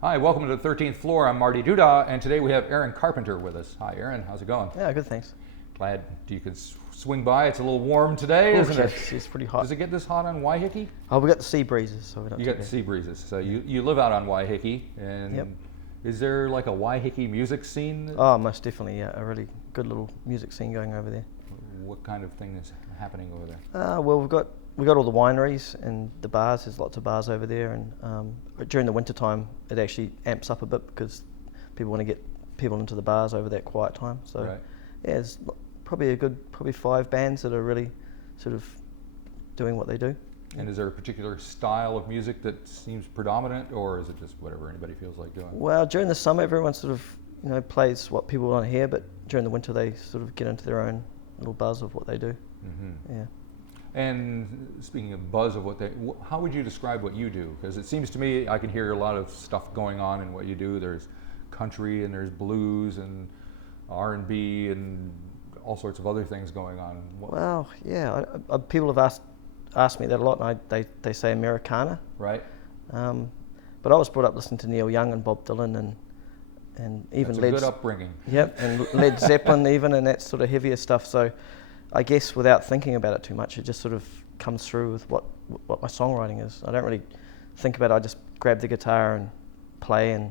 Hi, welcome to the 13th floor. I'm Marty Duda, and today we have Aaron Carpenter with us. Hi, Aaron. How's it going? Yeah, good, thanks. Glad you could swing by. It's a little warm today, Oh, isn't it? it's pretty hot. Does it get this hot on Waiheke? Oh, we got the sea breezes, so we don't. You got the sea breezes. So you live out on Waiheke, and Yep. is there like a Waiheke music scene? Oh, most definitely, yeah. A really good little music scene going over there. What kind of thing is happening over there? Well, we got all the wineries and the bars. There's lots of bars over there, and during the winter time, it actually amps up a bit because people want to get people into the bars over that quiet time. So, Right. yeah, there's probably 5 bands that are really sort of doing what they do. And is there a particular style of music that seems predominant, or is it just whatever anybody feels like doing? Well, during the summer, everyone sort of plays what people want to hear, but during the winter, they sort of get into their own little buzz of what they do. Mm-hmm. Yeah. And speaking of buzz of what they, how would you describe what you do? Because it seems to me I can hear a lot of stuff going on in what you do. There's country and there's blues and R&B and all sorts of other things going on. Well, yeah, people have asked me that a lot, and they say Americana. Right. But I was brought up listening to Neil Young and Bob Dylan and even That's a good upbringing. Yep, and Led Zeppelin even, and that sort of heavier stuff. So I guess without thinking about it too much, it just sort of comes through with what my songwriting is. I don't really think about it. I just grab the guitar and play, and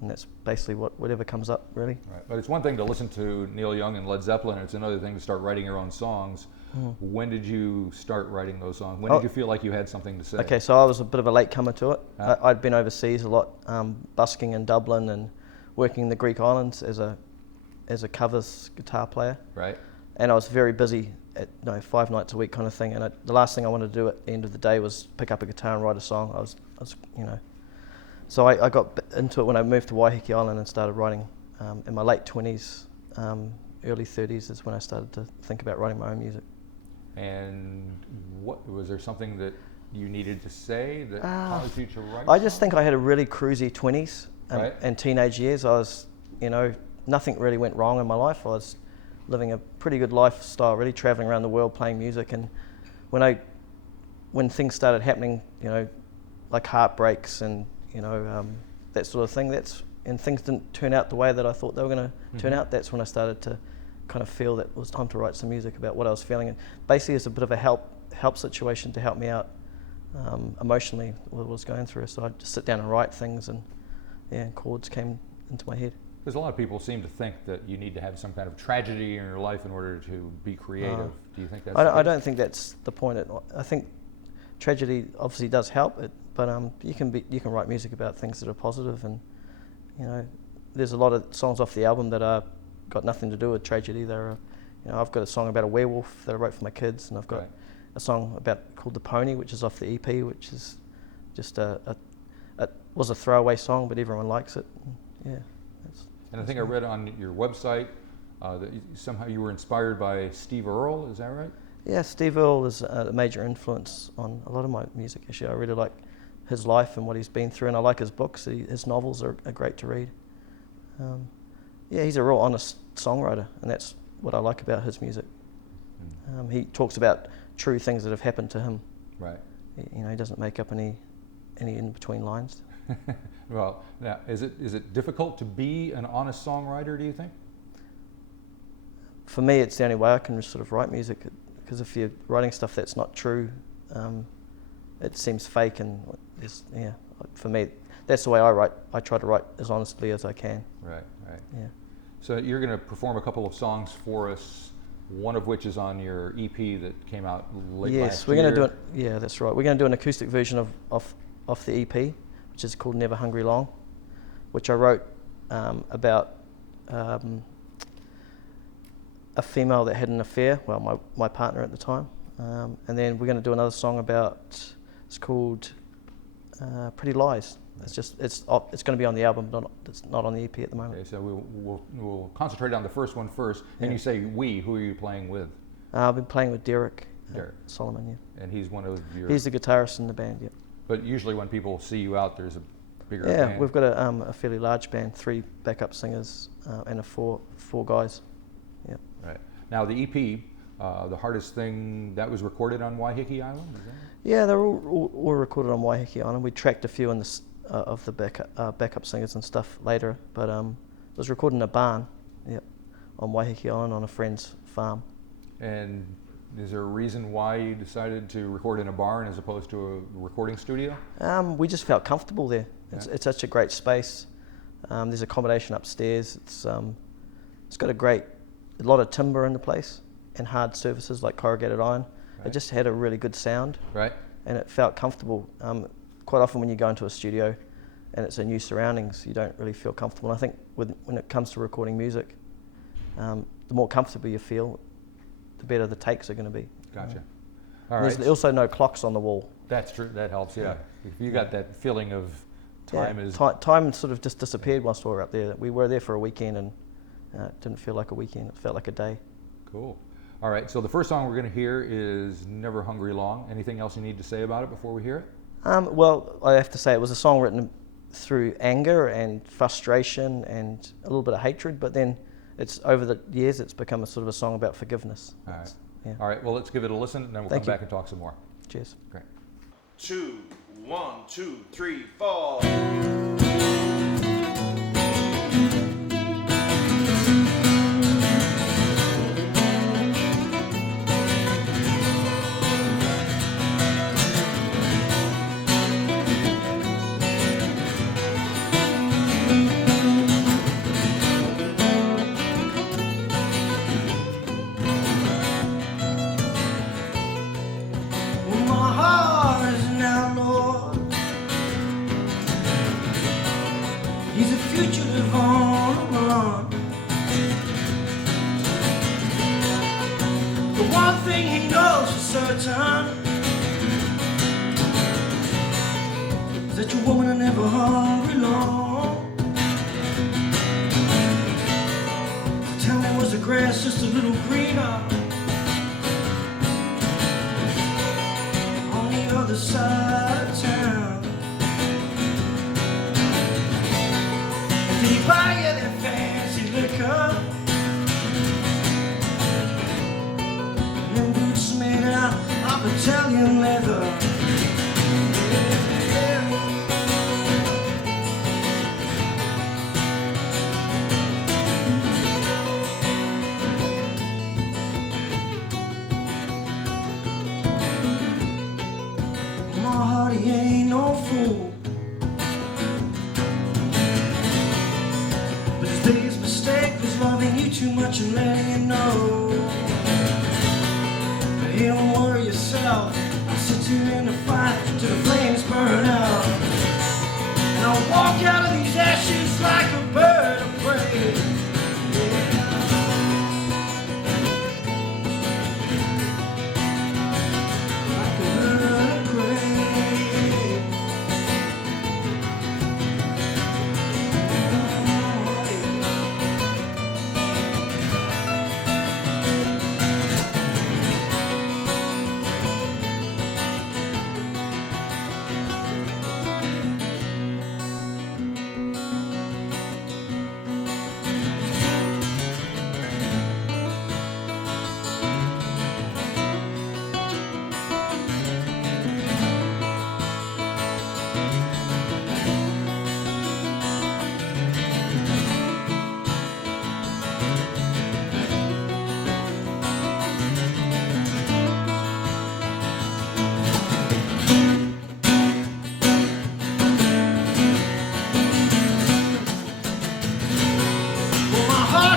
that's basically whatever comes up, really. Right. But it's one thing to listen to Neil Young and Led Zeppelin. It's another thing to start writing your own songs. When did you start writing those songs? When did you feel like you had something to say? Okay, so I was a bit of a late comer to it. I'd been overseas a lot, busking in Dublin and working in the Greek islands as a covers guitar player. Right. And I was very busy at 5 nights a week kind of thing. And the last thing I wanted to do at the end of the day was pick up a guitar and write a song. I was So I got into it when I moved to Waiheke Island and started writing. In my late 20s, early 30s is when I started to think about writing my own music. And what was there something that you needed to say that caused you to write? I just think I had a really cruisy 20s Right. and teenage years. I was, nothing really went wrong in my life. I was living a pretty good lifestyle, really traveling around the world playing music. And when things started happening, like heartbreaks and that sort of thing, and things didn't turn out the way that I thought they were going to turn out, that's when I started to kind of feel that it was time to write some music about what I was feeling. And basically it's a bit of a help situation to help me out emotionally with what I was going through. So I'd just sit down and write things, and chords came into my head. Because a lot of people seem to think that you need to have some kind of tragedy in your life in order to be creative. Do you think that's I don't think that's the point. I think tragedy obviously does help it, but you can write music about things that are positive, and there's a lot of songs off the album that are got nothing to do with tragedy. I've got a song about a werewolf that I wrote for my kids, and I've got a song called The Pony, which is off the EP, which is just was a throwaway song, but everyone likes it. And I think I read on your website that somehow you were inspired by Steve Earle. Is that right? Yeah, Steve Earle is a major influence on a lot of my music. Actually, I really like his life and what he's been through, and I like his books. His novels are great to read. He's a real honest songwriter, and that's what I like about his music. He talks about true things that have happened to him. Right. He doesn't make up any in between lines. Well, now is it difficult to be an honest songwriter, do you think? For me, it's the only way I can sort of write music, because if you're writing stuff that's not true, it seems fake, and for me, that's the way I write. I try to write as honestly as I can. Right. Yeah. So you're going to perform a couple of songs for us, one of which is on your EP that came out late last year. Yes, we're going to do it. Yeah, that's right. We're going to do an acoustic version of the EP, which is called Never Hungry Long, which I wrote about a female that had an affair, well, my partner at the time. And then we're going to do another song it's called Pretty Lies. It's going to be on the album, it's not on the EP at the moment. Okay, so we'll concentrate on the first one first. And you say we, who are you playing with? I've been playing with Derek Solomon, yeah. And he's one of your... He's the guitarist in the band, yeah. But usually when people see you out, there's a bigger band. Yeah, we've got a fairly large band, 3 backup singers and 4 guys. Yeah. Right. Now the EP, The Hardest Thing, that was recorded on Waiheke Island, is that right? Yeah, they're all recorded on Waiheke Island. We tracked a few of the backup singers and stuff later. But it was recorded in a barn, yep, on Waiheke Island on a friend's farm. And is there a reason why you decided to record in a barn as opposed to a recording studio? We just felt comfortable there. It's such a great space. There's accommodation upstairs. It's got a lot of timber in the place and hard surfaces like corrugated iron. Right. It just had a really good sound. Right. And it felt comfortable. Quite often when you go into a studio and it's a new surroundings, you don't really feel comfortable. And I think when it comes to recording music, the more comfortable you feel, the better the takes are going to be. Gotcha. All right. There's also no clocks on the wall. That's true. That helps. Yeah. If you got that feeling of time time sort of just disappeared whilst we were up there. We were there for a weekend, and it didn't feel like a weekend. It felt like a day. Cool. All right. So the first song we're going to hear is "Never Hungry Long." Anything else you need to say about it before we hear it? Well, I have to say it was a song written through anger and frustration and a little bit of hatred, but then it's over the years it's become a sort of a song about forgiveness. All right. Yeah. All right. Well, let's give it a listen, and then we'll come back and talk some more. Cheers. Great. 2, 1, 2, 3, 4. He's a fugitive on the run. The one thing he knows for certain is that your woman are never hungry long. Tell me, was the grass just a little greener on the other side of town? Did he buy you that fancy liquor? And them boots made out of Italian leather. My heart, he ain't no fool. Biggest mistake was loving you too much and letting you know. But hey, don't worry yourself, I'll sit you in the fight till the flames burn out. And I'll walk out of these ashes like a bird of prey. Like a bird of prey.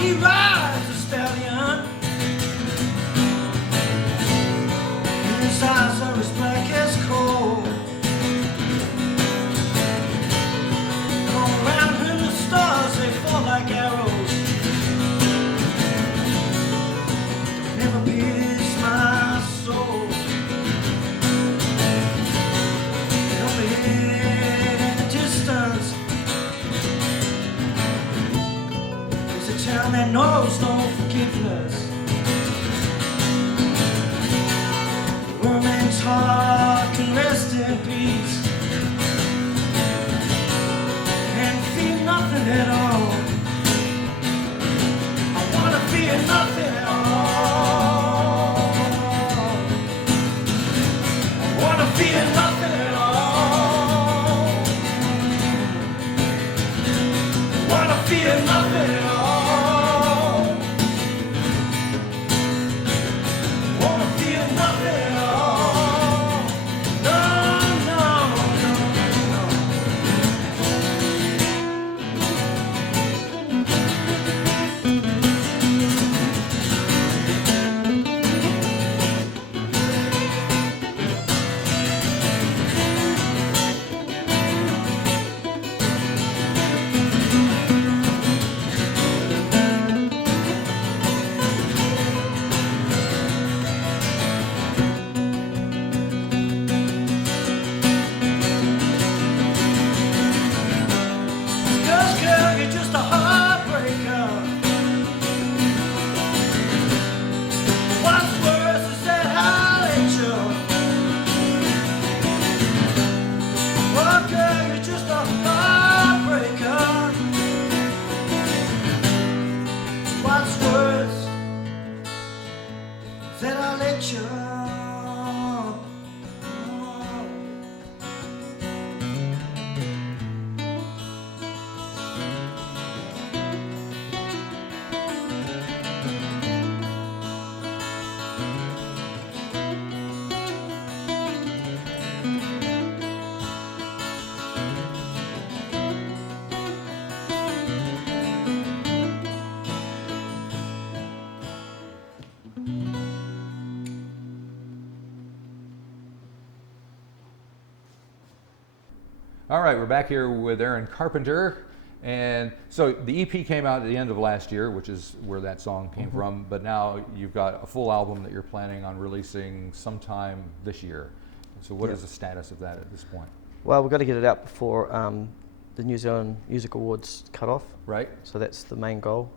He rides a stallion, and his eyes are as black as coal. And all around him the stars, they fall like arrows. Never pierce my soul. Up ahead in the distance, town that knows no forgiveness. Where man's heart can rest in peace and feel nothing at all. I wanna feel nothing at all. I wanna feel nothing at all. you're just a heartbreaker. What's worse is that I'll let you. Oh, girl, you're just a heartbreaker. What's worse is that I'll let you. All right, we're back here with Aaron Carpenter. And so the EP came out at the end of last year, which is where that song came from. But now you've got a full album that you're planning on releasing sometime this year. So what is the status of that at this point? Well, we've got to get it out before the New Zealand Music Awards cut off. Right. So that's the main goal.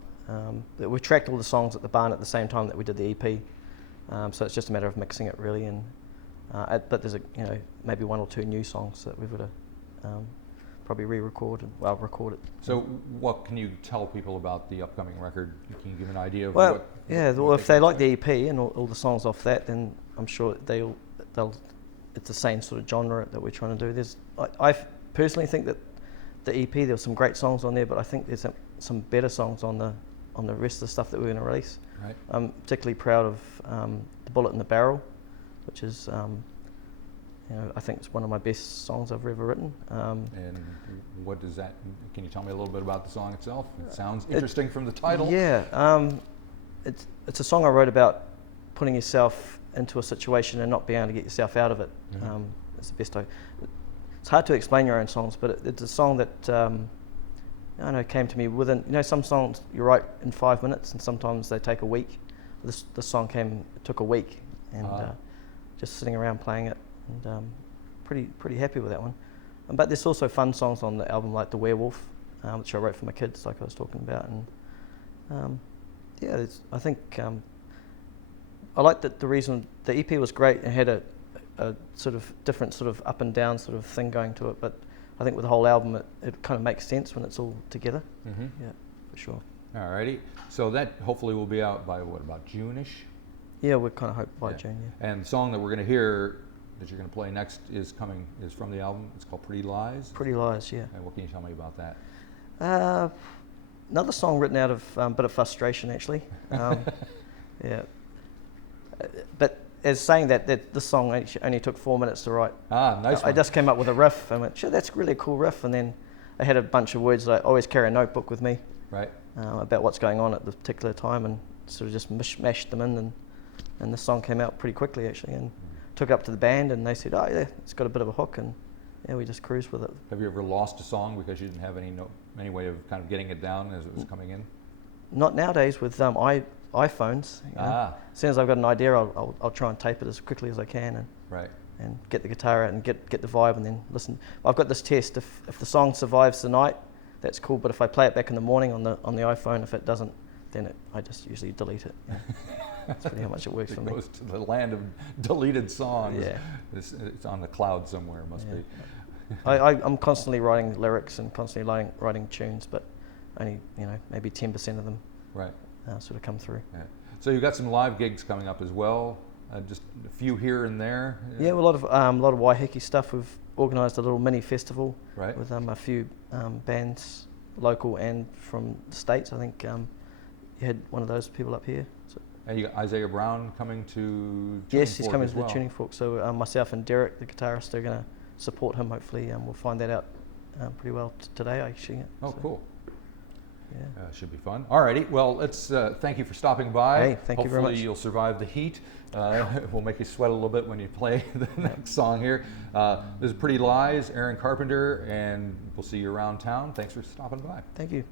We tracked all the songs at the barn at the same time that we did the EP. So it's just a matter of mixing it really. And but there's maybe one or two new songs that we've got to probably re-record and record it. So what can you tell people about the upcoming record? Can you give an idea of well, if they like the EP and all the songs off that, then I'm sure they'll it's the same sort of genre that we're trying to do. I personally think that the EP, there's some great songs on there, but I think there's some better songs on the rest of the stuff that we're going to release. Right. I'm particularly proud of The Bullet in the Barrel, which is I think it's one of my best songs I've ever written. And what does that? Can you tell me a little bit about the song itself? It sounds interesting from the title. Yeah, it's a song I wrote about putting yourself into a situation and not being able to get yourself out of it. Mm-hmm. It's the best. It's hard to explain your own songs, but it's a song that I know came to me within. Some songs you write in 5 minutes, and sometimes they take a week. This song took a week, and just sitting around playing it. And pretty happy with that one. But there's also fun songs on the album like The Werewolf, which I wrote for my kids, like I was talking about. And I think I like that the reason the EP was great and had a sort of different sort of up and down sort of thing going to it. But I think with the whole album, it kind of makes sense when it's all together. Mm-hmm. Yeah, for sure. All righty. So that hopefully will be out by about June-ish? Yeah, we kind of hope by June. Yeah. And the song that we're going to hear that you're going to play next is from the album. It's called Pretty Lies. Pretty Lies, yeah. And what can you tell me about that? Another song written out of a bit of frustration, actually. Yeah. But as saying that this song only took 4 minutes to write. Nice one. I just came up with a riff and went, sure, that's really a cool riff. And then I had a bunch of words that I always carry a notebook with me. Right. About what's going on at the particular time, and sort of just mashed them in, and the song came out pretty quickly, actually. And took it up to the band, and they said, oh yeah, it's got a bit of a hook, and yeah, we just cruised with it. Have you ever lost a song because you didn't have any way of kind of getting it down as it was coming in? Not nowadays with iPhones. As soon as I've got an idea, I'll try and tape it as quickly as I can, and get the guitar out and get the vibe, and then listen. I've got this test: if the song survives the night, that's cool. But if I play it back in the morning on the iPhone, if it doesn't, then I just usually delete it. Yeah. That's pretty how much it works for me. It goes to the land of deleted songs. Yeah. It's on the cloud somewhere, must be. I'm constantly writing lyrics and constantly writing tunes, but only maybe 10% of them sort of come through. Yeah. So you've got some live gigs coming up as well. Just a few here and there. Yeah, a lot of Waiheke stuff. We've organised a little mini festival with a few bands, local and from the States. I think you had one of those people up here. So. And you got Isaiah Brown coming to Tuning Yes, he's Fork coming as to well. the Tuning Fork. So myself and Derek, the guitarist, are going to support him. Hopefully, we'll find that out pretty well today, actually. Oh, so, cool. Yeah. Should be fun. All righty. Well, let's thank you for stopping by. Hey, thank you very much. Hopefully you'll survive the heat. We'll make you sweat a little bit when you play the next song here. This is Pretty Lies, Aaron Carpenter, and we'll see you around town. Thanks for stopping by. Thank you.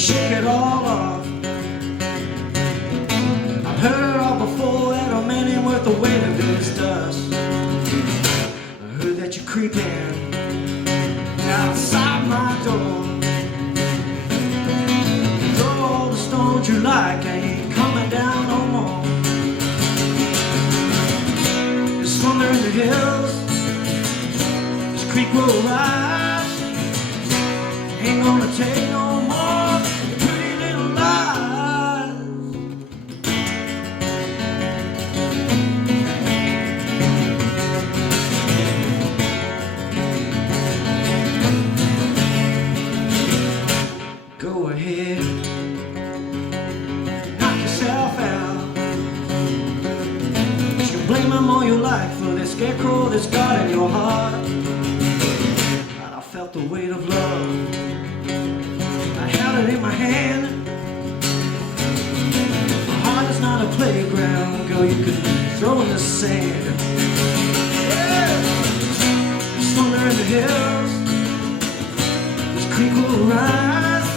shake it all off. I've heard it all before, that a man ain't worth the weight of his dust. I heard that you're creeping outside my door. Throw all the stones you like, I ain't coming down no more. There's thunder in the hills, this creek will rise. Ain't gonna take no more your pretty little lies. Go ahead, knock yourself out. You can blame him all you like for this scarecrow that's got in your heart. But I felt the weight of love, I held it in my hand. My heart is not a playground, girl, you could throw in the sand. Yeah. There's thunder in the hills, this creek will rise.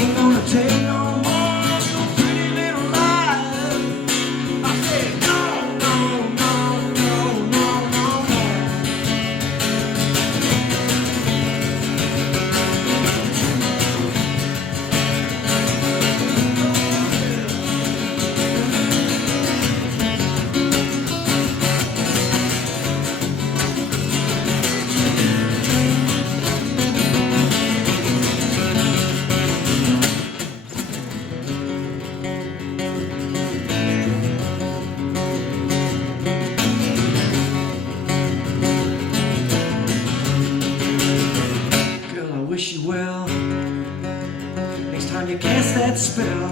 Ain't gonna take no more, no pretty little lies. I said no, no, no, no, no, no, no. Girl, I wish you well. Next time you cast that spell,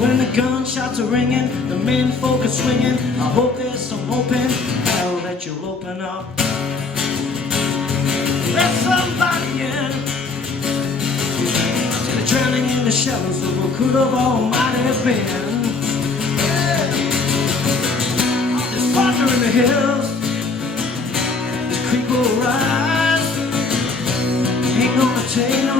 when the gunshots are ringing, the men folk are swinging, I hope there's some hope in hell that you'll open up. Let somebody in, instead of drowning in the shallows of what could have all might have been. Yeah. There's thunder in the hills, this creek will rise. Ain't gonna take no